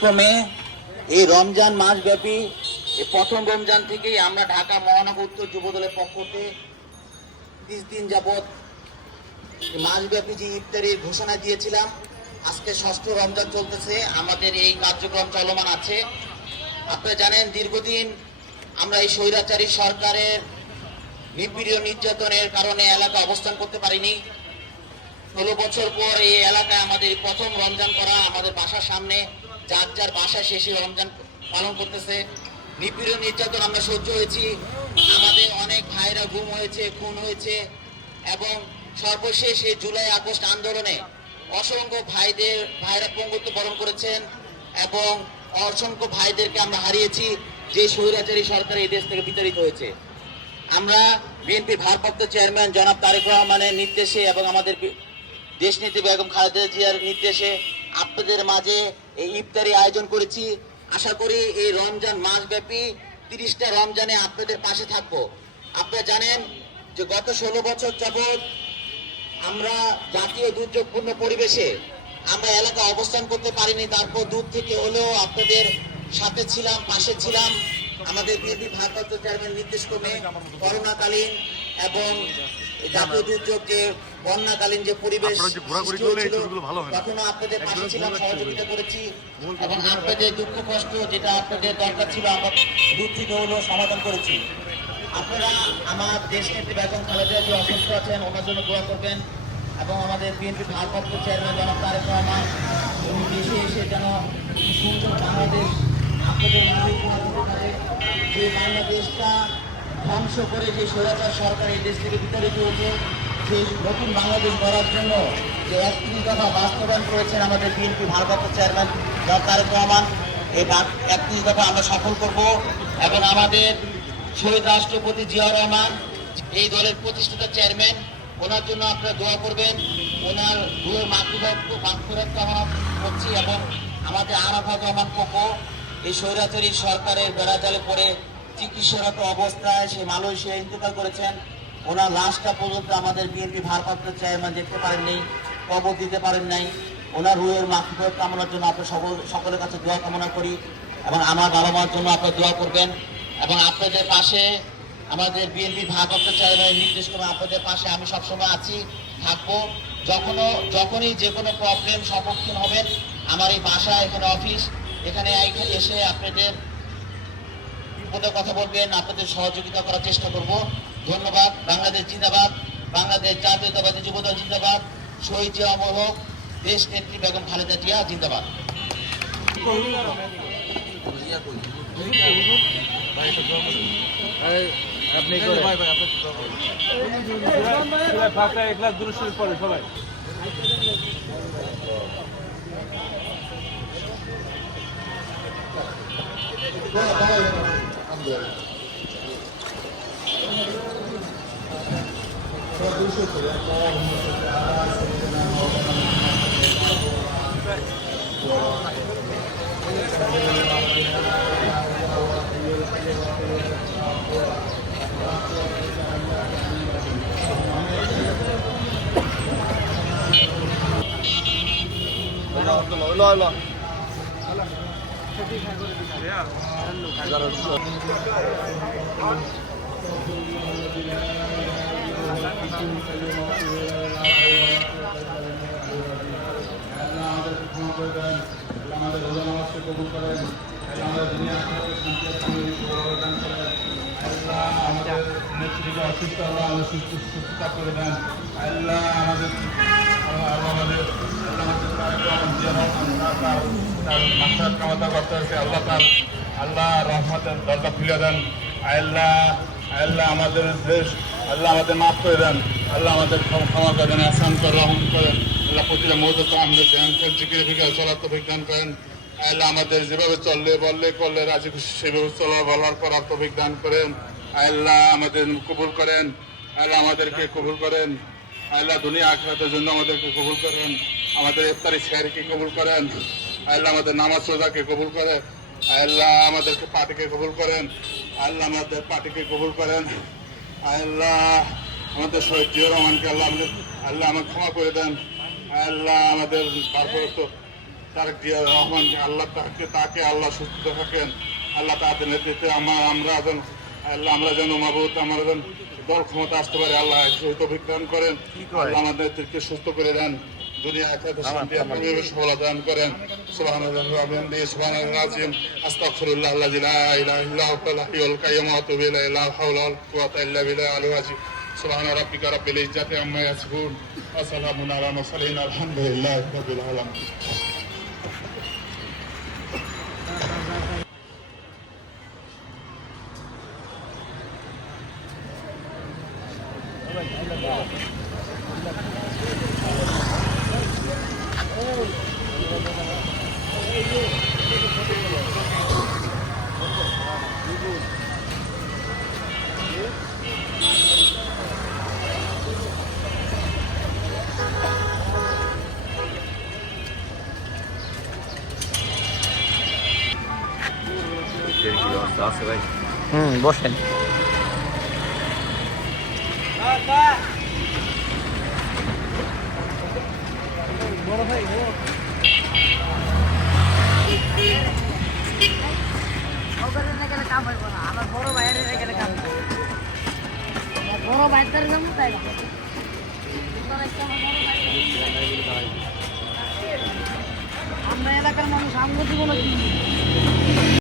নির্দেশক্রমে এই রমজান মাসব্যাপী প্রথম রমজান থেকেই আমরা ঢাকা মহানগর উত্তর যুবদলের পক্ষ থেকে তিরিশ দিন যাবৎ মাসব্যাপী যে ইফতারির ঘোষণা দিয়েছিলাম, আজকে ষষ্ঠ রমজান চলতেছে, আমাদের এই কার্যক্রম চলমান আছে। আপনারা জানেন, দীর্ঘদিন আমরা এই স্বৈরাচারী সরকারের নিপীড়ন নির্যাতনের কারণে এলাকা অবস্থান করতে পারিনি। ষোলো বছর পর এই এলাকায় আমাদের প্রথম রমজান করা আমাদের বাসার সামনে যার যার বাসায় শেষে রমজান পালন করতেছে। নিপীড়ন, নির্যাতন, আমরা সহ্য হয়েছি। আমাদের অনেক ভাইরা গুম হয়েছে, খুন হয়েছে এবং সর্বশেষ এই জুলাই, আগস্ট আন্দোলনে অসংখ্য ভাইদের, ভাইরা পঙ্গুত্ব বরণ করেছেন এবং অসংখ্য ভাইদেরকে আমরা হারিয়েছি যে স্বৈরাচারী সরকার এই দেশ থেকে বিতাড়িত হয়েছে। আমরা বিএনপির ভারপ্রাপ্ত চেয়ারম্যান জনাব তারেক রহমানের নির্দেশে এবং আমাদের দেশনীতি বেগম খালেদা জিয়ার নির্দেশে আপনাদের মাঝে এই ইফতারি আয়োজন করেছি। আশা করি এই রমজান মাসব্যাপী তিরিশটা রমজানে আপনাদের পাশে থাকব। আপনারা জানেন যে গত ষোলো বছর যাবৎ আমরা জাতীয় দুর্যোগপূর্ণ পরিবেশে আমরা এলাকা অবস্থান করতে পারিনি, তারপর দূর থেকে হলেও আপনাদের সাথে ছিলাম, পাশে ছিলাম। আমাদের বিএনপি ভারপ্রাপ্ত চেয়ারম্যান নির্দেশ ক্রমে করোনাকালীন এবং জাতীয় দুর্যোগে বন্যাকালীন যে পরিবেশ। তখনও আপনাদের পাশে ছিলাম সহযোগিতা করেছি। এবং আপনাদের দুঃখ কষ্ট যেটা আপনাদের দরকার ছিল আমরা দূর থেকে হলেও সমাধান করেছি। আপনারা আমার দেশ নেত্রী বেগম খালেদা যে অসুস্থ আছেন ওনার জন্য দোয়া করবেন। এবং আমাদের বিএনপি ভারপ্রাপ্ত চেয়ারম্যান জনাব তারেক রহমান উনি দেশে এসে যেন সুন্দর বাংলাদেশ আপনাদের যে বাংলাদেশটা ধ্বংস করে যে স্বৈরাচার সরকার এই দেশ থেকে বিতাড়িত হয়েছে, সেই নতুন বাংলাদেশ গড়ার জন্য যে একত্রিশ দফা বাস্তবায়ন করেছেন আমাদের বিএনপি ভারপ্রাপ্ত চেয়ারম্যান তারেক রহমান। এই একত্রিশ দফা আমরা সফল করব এবং আমাদের শহীদ রাষ্ট্রপতি জিয়া রহমান, এই দলের প্রতিষ্ঠাতা চেয়ারম্যান, ওনার জন্য আপনারা দোয়া করবেন। ওনার দুয়ের মাতৃভাব মাতৃভাব কামনা করছি এবং আমাদের আরাফাত রহমান কোকো এই স্বৈরাচারী সরকারের বেড়াজালে পড়ে চিকিৎসারত অবস্থায় সে মালয়েশিয়া ইন্তেকাল করেছেন। ওনার লাশটা পর্যন্ত আমাদের বিএনপি ভারপ্রাপ্ত চেয়ারম্যান দেখতে পারেননি কবর দিতে পারেন নাই। ওনার রুয়ের মাতৃভাব কামনার জন্য আপনার সকল সকলের কাছে দোয়া কামনা করি এবং আমার বাবা মার জন্য আপনার দোয়া করবেন এবং আপনাদের পাশে আমাদের বিএনপি ভারপ্রাপ্ত চেয়ারম্যান নির্দেশ করে আপনাদের পাশে আমি সবসময় আছি, থাকব। যখনও যখনই যে কোনো প্রবলেম সম্মুখীন হবেন, আমার এই বাসা এখানে অফিস এখানে এসে আপনাদের বিপদে কথা বলবেন আপনাদের সহযোগিতা করার চেষ্টা করব ধন্যবাদ বাংলাদেশ জিন্দাবাদ বাংলাদেশ জাতীয়তাবাদী যুবদল জিন্দাবাদ শহীদ জিয়া অমর দেশ নেত্রী বেগম খালেদা জিয়া জিন্দাবাদ সবাই আল্লাহ আমাদের ক্ষমা করে দেন আল্লাহ আমাদের রোজা নামাজকে কবুল করেন আমাদের দুনিয়া আমাদের নেত্রীকে অসুস্থ আল্লাহ আমাদের আল্লাহ তার আল্লাহ রহমতের দরজা খুলে দেন। আল্লাহ আল্লাহ আমাদের দেশ, আল্লাহ আমাদের মাফ করে দেন। আল্লাহ আমাদের ক্ষমা করে দেন আসান করে করেন আল্লাহ প্রতিটা মুহূর্তে আমাদের ধ্যান করে জিকিরে ফিকার চলার তো বিজ্ঞান করেন। আল্লাহ আমাদের যেভাবে চললে, বললে, করলে, রাজি খুশি, সেভাবে চলার, বলার, করার তো বিজ্ঞান করেন। আল্লাহ আমাদের কবুল করেন। আল্লাহ আমাদেরকে কবুল করেন। আল্লাহ দুনিয়া আখরাতের জন্য আমাদেরকে কবুল করেন। আমাদের ইফতারি শেয়ারকে কবুল করেন। আল্লাহ আমাদের নামাজ রোজাকে কবুল করেন। আল্লাহ আমাদেরকে পার্টিকে কবুল করেন। আল্লাহ আমাদের পার্টিকে কবুল করেন। আল্লাহ আমাদের শহীদ জিয়া রহমানকে আল্লাহ আমাদের আল্লাহ আমাকে ক্ষমা করে দেন। আল্লাহ আমাদের তারপরে তো তারেক জিয়া রহমানকে আল্লাহ তাকে তাকে আল্লাহ সুস্থ থাকেন। আল্লাহ তাদের নেতৃত্বে আমার আমরা যেন আল্লাহ আমরা যেন মাবুত আমরা যেন দল ক্ষমতা আসতে পারে আল্লাহ সহিত অভিজ্ঞান করেন। আল্লাহ আমাদের নেতৃত্বকে সুস্থ করে দেন। দুনিয়া একসাথে শান্তি আপনাদের সফলতা দান করেন সুবহানাল্লাহি ওয়া বিহামদিহি সুবহানাল্লাহিল আযীম আস্তাগফিরুল্লাহ আল্লাযী লা ইলাহা ইল্লা হুয়াল হাইয়ুল কাইয়্যুম ওয়া আতুবু ইলাইহি লা হাওলা ওয়ালা কুওয়াতা ইল্লা বিল্লাহিল আলিyyিল আযীম সুবহানা রাব্বিকা রাব্বিল ইজ্জাতি আম্মা ইয়াসিফুন ওয়া সালামুন আলাল মুরসালিন আলহামদুলিল্লাহি রাব্বিল আলামিন হুম বসেন ওখানে না গেলে কাম হইব না। আমার বড় না গেলে কাম হইব। আমার বড় দ্বারা যাব তাই আমার এলাকার মানুষ আমরা জীবনে